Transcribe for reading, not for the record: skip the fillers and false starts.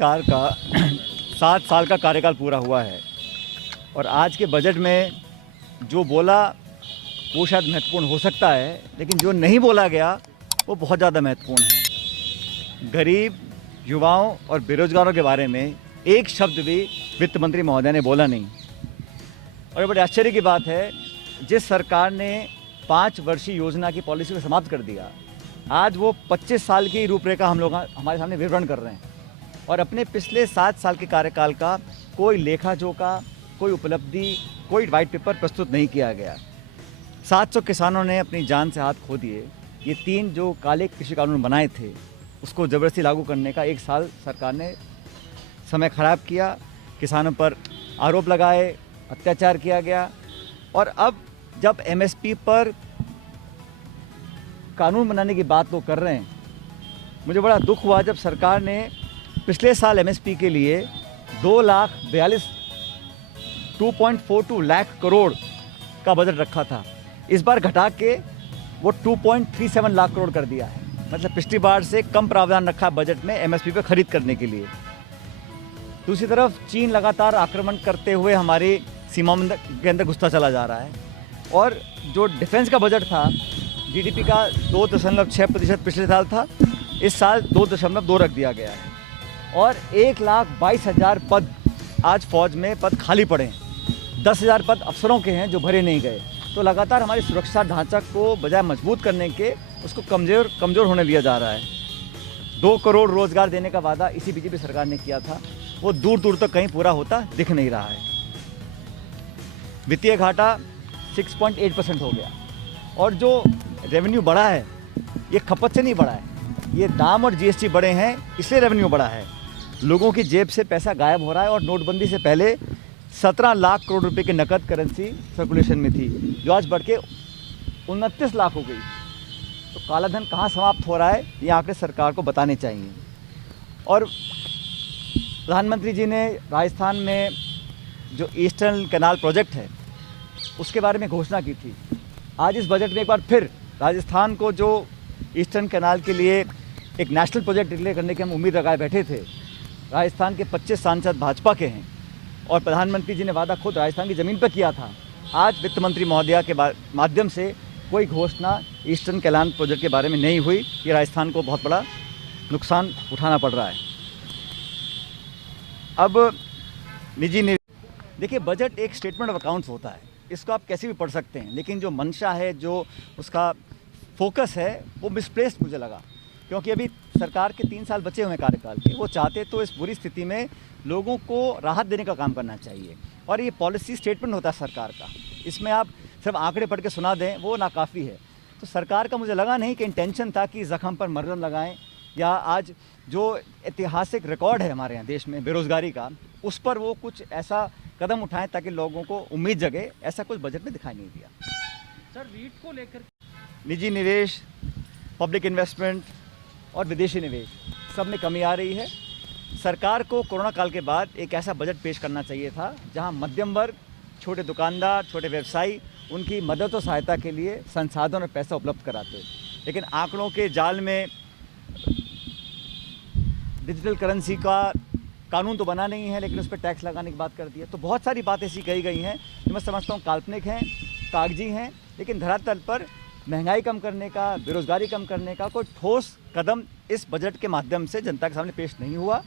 सरकार का 7 साल का कार्यकाल पूरा हुआ है और आज के बजट में जो बोला वो शायद महत्वपूर्ण हो सकता है, लेकिन जो नहीं बोला गया वो बहुत ज़्यादा महत्वपूर्ण है। गरीब, युवाओं और बेरोजगारों के बारे में एक शब्द भी वित्त मंत्री महोदय ने बोला नहीं। और बड़े आश्चर्य की बात है, जिस सरकार ने 5 वर्षीय योजना की पॉलिसी को समाप्त कर दिया, आज वो 25 साल की रूपरेखा हमारे सामने विवरण कर रहे हैं और अपने पिछले 7 साल के कार्यकाल का कोई लेखा जोखा, कोई उपलब्धि, कोई वाइट पेपर प्रस्तुत नहीं किया गया। 700 किसानों ने अपनी जान से हाथ खो दिए। ये 3 जो काले कृषि कानून बनाए थे उसको ज़बरदस्ती लागू करने का 1 साल सरकार ने समय खराब किया, किसानों पर आरोप लगाए, अत्याचार किया गया। और अब जब एमएसपी पर कानून बनाने की बात लोग कर रहे हैं, मुझे बड़ा दुख हुआ जब सरकार ने पिछले साल एमएसपी के लिए 2,42 लाख करोड़ का बजट रखा था। इस बार घटा के वो 2.37 लाख करोड़ कर दिया है। मतलब पिछली बार से कम प्रावधान रखा है बजट में एमएसपी पे खरीद करने के लिए। दूसरी तरफ चीन लगातार आक्रमण करते हुए हमारी सीमाओं के अंदर घुसता चला जा रहा है और जो डिफेंस का बजट था, जीडीपी का 2.6% पिछले साल था, इस साल 2.2 रख दिया गया है। और 1,22,000 पद आज फौज में पद खाली पड़े हैं। 10,000 पद अफसरों के हैं जो भरे नहीं गए। तो लगातार हमारी सुरक्षा ढांचा को बजाय मजबूत करने के उसको कमज़ोर होने दिया जा रहा है। 2 करोड़ रोज़गार देने का वादा इसी बीजेपी सरकार ने किया था, वो दूर दूर तक कहीं पूरा होता दिख नहीं रहा है। वित्तीय घाटा 6.8% हो गया और जो रेवेन्यू बढ़ा है ये खपत से नहीं बढ़ा है, ये दाम और जीएसटी बढ़े हैं इसलिए रेवेन्यू बढ़ा है। लोगों की जेब से पैसा गायब हो रहा है और नोटबंदी से पहले 17 लाख करोड़ रुपए की नकद करेंसी सर्कुलेशन में थी, जो आज बढ़ के 29 लाख हो गई। तो काला धन कहाँ समाप्त हो रहा है ये आंकड़े सरकार को बताने चाहिए। और प्रधानमंत्री जी ने राजस्थान में जो ईस्टर्न कैनाल प्रोजेक्ट है उसके बारे में घोषणा की थी। आज इस बजट में एक बार फिर राजस्थान को जो ईस्टर्न कैनाल के लिए एक नेशनल प्रोजेक्ट डिक्लेयर करने की हम उम्मीद लगाए बैठे थे, राजस्थान के 25 सांसद भाजपा के हैं और प्रधानमंत्री जी ने वादा खुद राजस्थान की ज़मीन पर किया था। आज वित्त मंत्री महोदया के माध्यम से कोई घोषणा ईस्टर्न कैनाल प्रोजेक्ट के बारे में नहीं हुई। ये राजस्थान को बहुत बड़ा नुकसान उठाना पड़ रहा है। अब देखिए, बजट एक स्टेटमेंट ऑफ अकाउंट्स होता है, इसको आप कैसे भी पढ़ सकते हैं, लेकिन जो मंशा है, जो उसका फोकस है, वो मिसप्लेस्ड मुझे लगा। क्योंकि अभी सरकार के 3 साल बचे हुए हैं कार्यकाल के, वो चाहते तो इस बुरी स्थिति में लोगों को राहत देने का काम करना चाहिए। और ये पॉलिसी स्टेटमेंट होता है सरकार का, इसमें आप सिर्फ आंकड़े पढ़ के सुना दें वो नाकाफ़ी है। तो सरकार का मुझे लगा नहीं कि इंटेंशन था कि ज़ख्म पर मरहम लगाएं या आज जो ऐतिहासिक रिकॉर्ड है हमारे यहाँ देश में बेरोज़गारी का, उस पर वो कुछ ऐसा कदम उठाएं ताकि लोगों को उम्मीद जगे। ऐसा कुछ बजट में दिखाई नहीं दिया। सर, रीट को लेकर निजी निवेश, पब्लिक इन्वेस्टमेंट और विदेशी निवेश सब में कमी आ रही है। सरकार को कोरोना काल के बाद एक ऐसा बजट पेश करना चाहिए था जहां मध्यम वर्ग, छोटे दुकानदार, छोटे व्यवसायी, उनकी मदद और सहायता के लिए संसाधन और पैसा उपलब्ध कराते। लेकिन आंकड़ों के जाल में डिजिटल करेंसी का कानून तो बना नहीं है, लेकिन उस पर टैक्स लगाने की बात कर दी है। तो बहुत सारी बातें ऐसी कही गई हैं जो मैं समझता हूँ काल्पनिक हैं, कागजी हैं, लेकिन धरातल पर महंगाई कम करने का, बेरोज़गारी कम करने का कोई ठोस कदम इस बजट के माध्यम से जनता के सामने पेश नहीं हुआ।